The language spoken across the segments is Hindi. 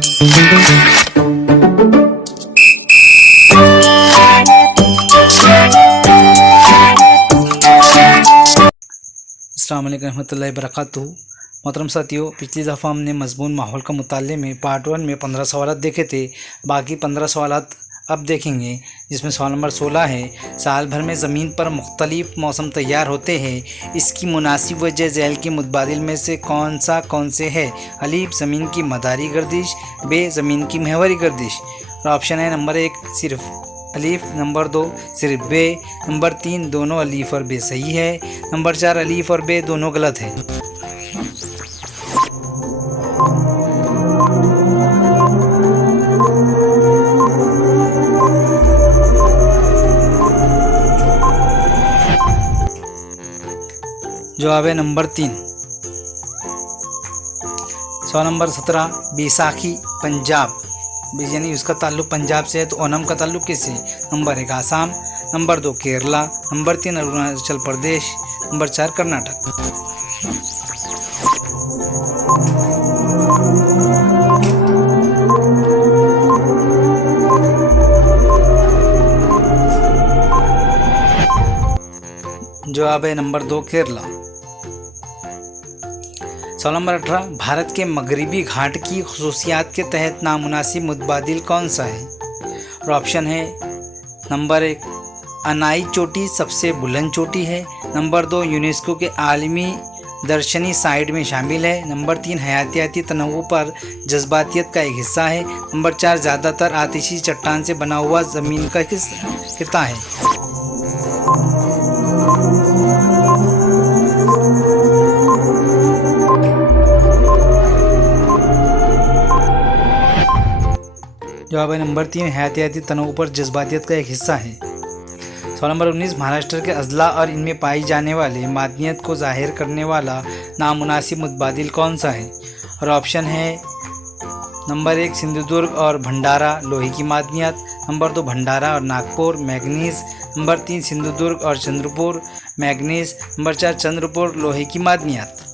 अस्सलाम वालेकुम रहमतुल्लाहि वबरकातुहू। मोहतरम साथियों, पिछली दफ़ा हमने मज़मून माहौल का मुताले में पार्ट 1 में 15 सवाल देखे थे। बाकी 15 सवाल अब देखेंगे, जिसमें सवाल नंबर 16 है, साल भर में ज़मीन पर मुख्तलिफ मौसम तैयार होते हैं, इसकी मुनासिब वजह ज़ैल के मुतबादिल में से कौन से है? अलीफ ज़मीन की मदारी गर्दिश, बे ज़मीन की महवरी गर्दिश। और ऑप्शन है नंबर 1 सिर्फ अलीफ, नंबर 2 सिर्फ बे, नंबर 3 दोनों अलीफ और बे सही है, नंबर 4 अलीफ और बे दोनों गलत है। जवाब है नंबर 3। सवाल नंबर 17, बैसाखी पंजाब, यानी उसका ताल्लुक पंजाब से है, तो ओनम का ताल्लुक किससे? Number 1 Assam, number 2 Kerala, number 3 Arunachal Pradesh, number 4 Karnataka. जवाब है नंबर 2 केरला। सवाल नंबर 18, भारत के मगरिबी घाट की खुसूसियात के तहत नामुनासिब मुतबादिल कौन सा है? और ऑप्शन है नंबर 1 अनाई चोटी सबसे बुलंद चोटी है, नंबर 2 यूनेस्को के आलमी दर्शनी साइट में शामिल है, नंबर 3 हयातियाती तनव्वु पर जज्बातियत का एक हिस्सा है, नंबर 4 ज़्यादातर आतिशी चट्टान से बना हुआ ज़मीन का हिस्सा है। जवाब है नंबर 3 हयातियाती तनव्वु पर जज्बातियत का एक हिस्सा है। सवाल नंबर 19, महाराष्ट्र के अजला और इनमें पाई जाने वाले मादनियत को जाहिर करने वाला नामुनासिब मुतबादिल कौन सा है? और ऑप्शन है नंबर 1 सिंधुदुर्ग और भंडारा लोहे की मादनियत, नंबर 2 भंडारा और नागपुर मैग्नीज, नंबर 3 सिंधुदुर्ग और चंद्रपुर मैग्नीज, नंबर 4 चंद्रपुर लोहे की मादनियत।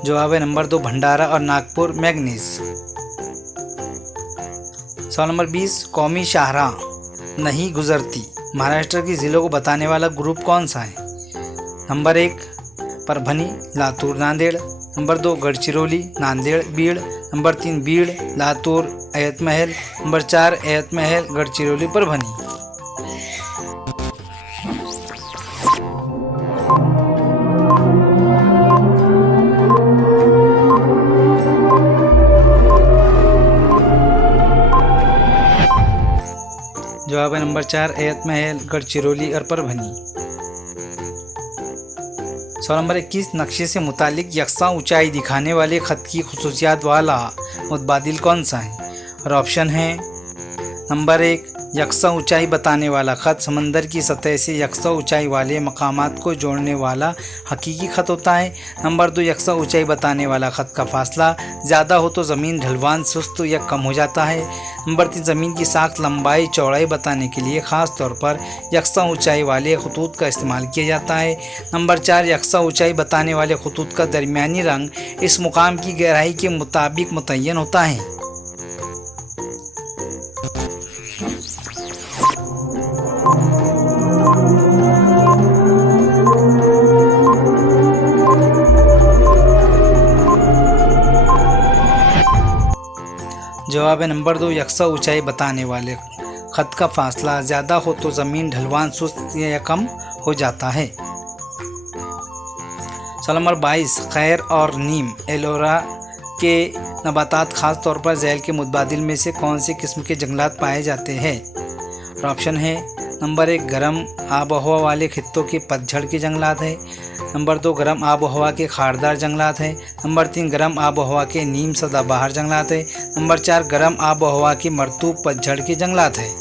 जवाब है नंबर 2 भंडारा और नागपुर मैग्नीज। सवाल नंबर 20, कौमी शाहराह नहीं गुजरती महाराष्ट्र के ज़िलों को बताने वाला ग्रुप कौन सा है? Number 1 Parbhani Latur Nanded, number 2 Gadchiroli Nanded Beed, number 3 Beed Latur Yavatmal, number 4 Yavatmal Gadchiroli Parbhani. जवाब है नंबर 4 अयतमहल गढ़चिरौली और परभनी। सवाल नंबर 21, नक्शे से मुतालिक यकसा ऊंचाई दिखाने वाले ख़त की खुसूसियात वाला मुतबादिल कौन सा है? और ऑप्शन है नंबर 1 यकसा ऊंचाई बताने वाला ख़त समंदर की सतह से यकसा ऊंचाई वाले मकामात को जोड़ने वाला हकीकी ख़त होता है, नंबर 2 यकसा ऊंचाई बताने वाला ख़त का फासला ज़्यादा हो तो ज़मीन ढलवान सुस्त या कम हो जाता है, नंबर 3 ज़मीन की साख्त लंबाई चौड़ाई बताने के लिए ख़ास तौर पर यकसा ऊंचाई वाले खतूत का इस्तेमाल किया जाता है, नंबर 4 यकसा ऊंचाई बताने वाले खतूत का दरमियानी रंग इस मुकाम की गहराई के मुताबिक मुतय्यन होता है। जवाब है नंबर 2 यकसा ऊंचाई बताने वाले ख़त का फासला ज़्यादा हो तो ज़मीन ढलवान सुस्त या कम हो जाता है। सवाल नंबर 22, खैर और नीम एलोरा के नबातात ख़ास तौर पर झैल के मुतबादिल में से कौन सी किस्म के जंगलात पाए जाते हैं? और ऑप्शन है नंबर 1 गर्म आब हवा वाले खित्तों के पतझड़ के जंगलात है, नंबर 2 गर्म आब हवा के खारदार जंगलात है, नंबर 3 गर्म आब हवा के नीम सदाबहार जंगलात है, नंबर 4 गर्म आब हवा के मरतूब पतझड़ के जंगलात है।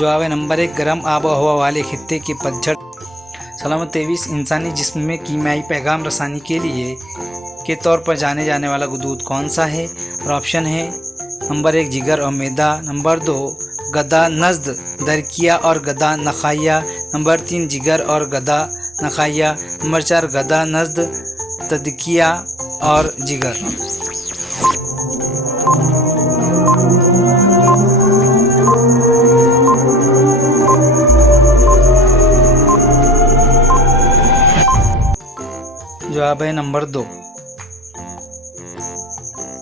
जवाब है नंबर 1 गर्म आबो हवा वाले खित्ते की पतझड़। सवाल नंबर 23 इंसानी जिस्म में कीमियाई पैगाम रसानी के लिए के तौर पर जाने जाने वाला गुदूद कौन सा है? और ऑप्शन है नंबर 1 जिगर और मैदा, नंबर 2 गदा नज़्द दरकिया और गदा नखाया, नंबर 3 जिगर और गदा नखाया, नंबर 4 गदा नज़्द तदकिया और जिगर। जवाब है नंबर 2।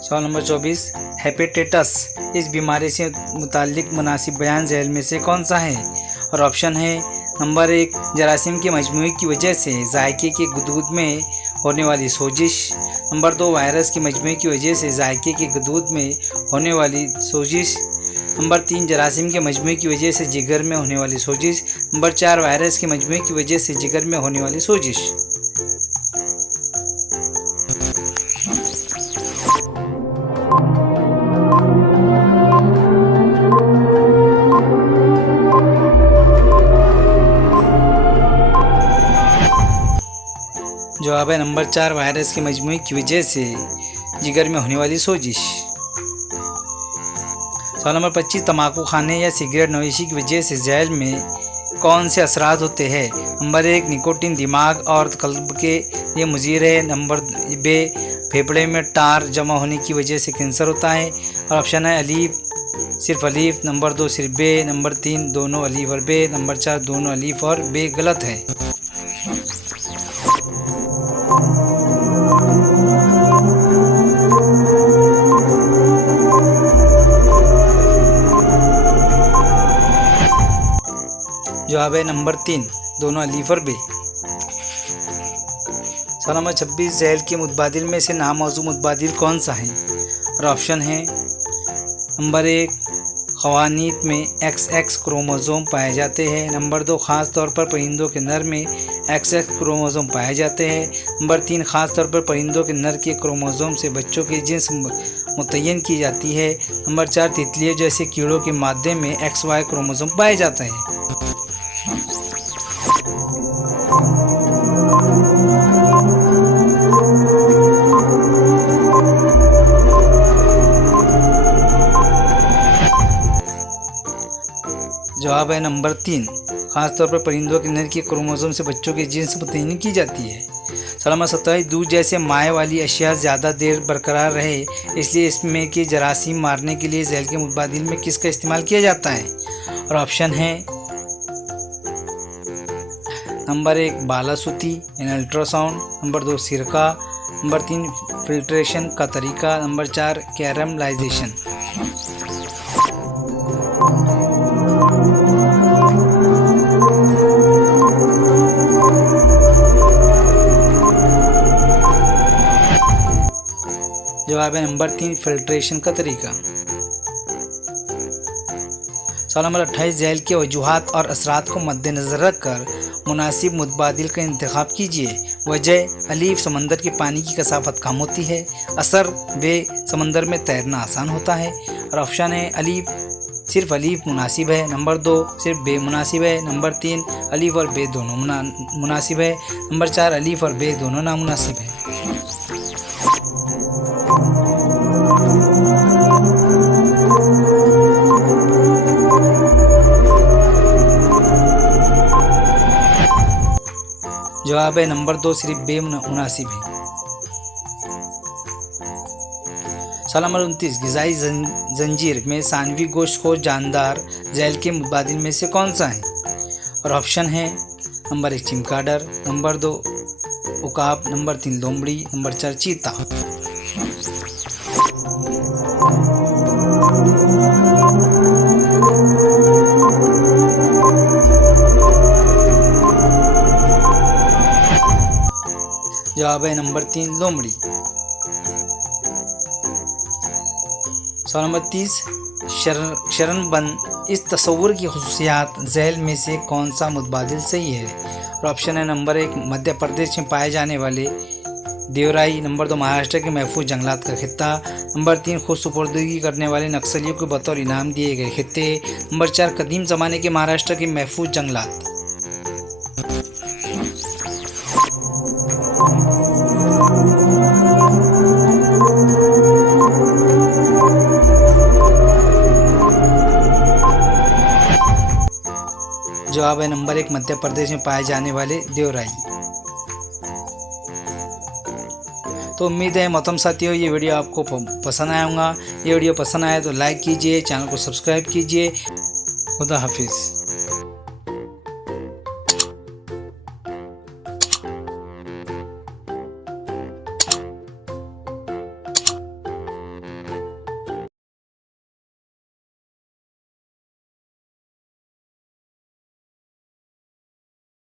सवाल नंबर 24 हेपेटाइटिस इस बीमारी से मुताल्लिक मुनासिब बयान झेल में से कौन सा है? और ऑप्शन है नंबर 1 जरासीम के मजमूए की वजह से जायके के गुदूद में होने वाली सोजिश, नंबर 2 वायरस के मजमूए की वजह से जायके के गुदूद में होने वाली सोजिश, नंबर 3 जरासीम के मजमूए की वजह से जिगर में होने वाली सोजिश, नंबर 4 वायरस के मजमूए की वजह से जिगर में होने वाली सोजिश। जवाब है नंबर 4 वायरस के मजमूए की वजह से जिगर में होने वाली सोजिश। सवाल नंबर 25 तंबाकू खाने या सिगरेट नोशी की वजह से जहल में कौन से असरात होते हैं? नंबर 1 निकोटीन दिमाग और कल्ब के लिए मुज़िर है, नंबर 2 फेफड़े में टार जमा होने की वजह से कैंसर होता है, और ऑप्शन है अलीफ सिर्फ अलीफ, नंबर 2 सिर्फ बे, नंबर 3 दोनों अलीफ और बे, नंबर 4 दोनों अलीफ और बे गलत है। जवाब है नंबर 3 दोनों अलीफ और बे। सवाल नंबर 26 जहल के मुतबादिल में से नामौजू मुतबादिल कौन सा है? और ऑप्शन है नंबर 1 ख़वानीत में XX क्रोमोसोम पाए जाते हैं, नंबर 2 ख़ास तौर पर परिंदों के नर में XX क्रोमोसोम पाए जाते हैं, नंबर 3 ख़ास तौर पर परिंदों के नर के क्रोमोसोम से बच्चों की जिन्स मुतय्यन की जाती है, नंबर 4 तितलियों जैसे कीड़ों के मादे में XY क्रोमोसोम पाए जाते हैं। जवाब है नंबर 3 खासतौर पर परिंदों के नर के क्रोमोसोम से बच्चों की जिन्स मुतय्यन की जाती है। सवाल नंबर 27 दूध जैसे माए वाली अशिया ज़्यादा देर बरकरार रहे इसलिए इसमें के जरासीम मारने के लिए जहल के मुतबादिल में किसका इस्तेमाल किया जाता है? और ऑप्शन है नंबर 1 बालासूती यानी अल्ट्रासाउंड, नंबर 2 सिरका, नंबर 3 फिल्ट्रेशन का तरीका, नंबर 4 कैरमलाइजेशन। जवाब है नंबर 3 फिल्ट्रेशन का तरीका। सवाल नंबर 28 जहल के वजूहात और असरात को मद्देनज़र रखकर मुनासिब मुतबादिल का इंतखाब कीजिए। वजह अलीफ समंदर के पानी की कसाफत कम होती है, असर बे समंदर में तैरना आसान होता है, और ऑप्शन है अलीफ सिर्फ अलीफ मुनासिब है, नंबर 2 सिर्फ बे मुनासिब है, नंबर 3 अलीफ और बे दोनों मुनासिब है, नंबर 4 अलीफ और बे दोनों नामुनासिब है। जवाब है नंबर 2 सिर्फ बे मुनासिब है। सवाल नंबर 29 ग़िज़ाई जंजीर में सानवी गोश्त को जानदार जहल के मुतबादिल में से कौन सा है? और ऑप्शन है नंबर 1 चिमगाडर, नंबर 2 उकाब, नंबर 3 लोमड़ी, नंबर 4 चीता। जवाब है नंबर 3 लोमड़ी। सवाल नंबर 30 शरणबंद इस तस्वुर की खुसूसियात झैल में से कौन सा मुतबादिल सही है? और ऑप्शन है नंबर 1 मध्य प्रदेश में पाए जाने वाले देवराई। नंबर 2 महाराष्ट्र के महफूज जंगलात का खित्ता। नंबर 3 खुद सुपुर्दगी करने वाले नक्सलियों को बतौर इनाम दिए गए खित्ते। नंबर 4 कदीम ज़माने के महाराष्ट्र के महफूज जंगलात। जवाब है नंबर 1 मध्य प्रदेश में पाए जाने वाले देवराई। तो उम्मीद है मोहतरम साथियों ये वीडियो आपको पसंद आया होगा। ये वीडियो पसंद आया तो लाइक कीजिए, चैनल को सब्सक्राइब कीजिए। खुदा हाफिज़।